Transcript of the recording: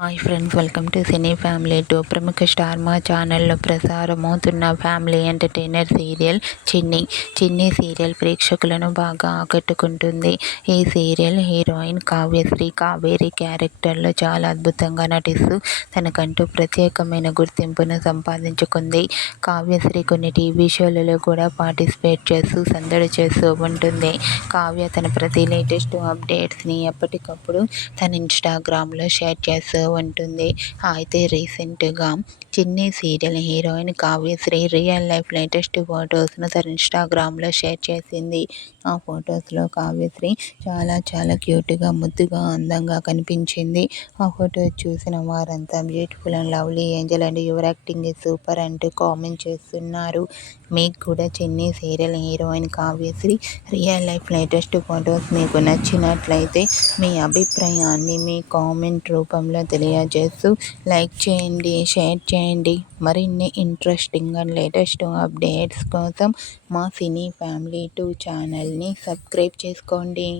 Hi friends, welcome to cine family 2. ప్రముఖ star మా ఛానల్లో ప్రసారమవుతున్న ఫ్యామిలీ ఎంటర్టైనర్ సీరియల్ చిన్ని సీరియల్ ప్రేక్షకులను బాగా ఆకట్టుకుంటుంది. ఈ సీరియల్ హీరోయిన్ కావ్యశ్రీ కావేరి క్యారెక్టర్లో చాలా అద్భుతంగా నటిస్తూ తనకంటూ ప్రత్యేకమైన గుర్తింపును సంపాదించుకుంది. కావ్యశ్రీ కొన్ని టీవీ షోలలో కూడా పార్టిసిపేట్ చేస్తూ సందడి చేస్తూ ఉంటుంది. కావ్య తన ప్రతి లేటెస్ట్ అప్డేట్స్ని ఎప్పటికప్పుడు తన ఇన్స్టాగ్రామ్లో షేర్ చేస్తూ ఉంటుంది. అయితే రీసెంట్గా Chinni serial heroine Kavyasri real life latest ఫొటోస్ను తన ఇన్స్టాగ్రామ్లో షేర్ చేసింది. ఆ ఫొటోస్లో కావ్యశ్రీ చాలా క్యూట్గా, ముద్దుగా, అందంగా కనిపించింది. ఆ ఫోటో చూసిన వారంతా beautiful and lovely Angel and your acting is super అంటూ కామెంట్ చేస్తున్నారు. మీకు కూడా చిన్ని serial heroine Kavyasri real life latest photos మీకు నచ్చినట్లయితే మీ అభిప్రాయాన్ని మీ కామెంట్ రూపంలో తెలియజేస్తూ లైక్ చేయండి, షేర్ చేయండి. మరిన్ని ఇంట్రెస్టింగ్ అండ్ లేటెస్ట్ అప్డేట్స్ కోసం మా సినీ ఫ్యామిలీ 2 ఛానల్ని సబ్స్క్రైబ్ చేసుకోండి.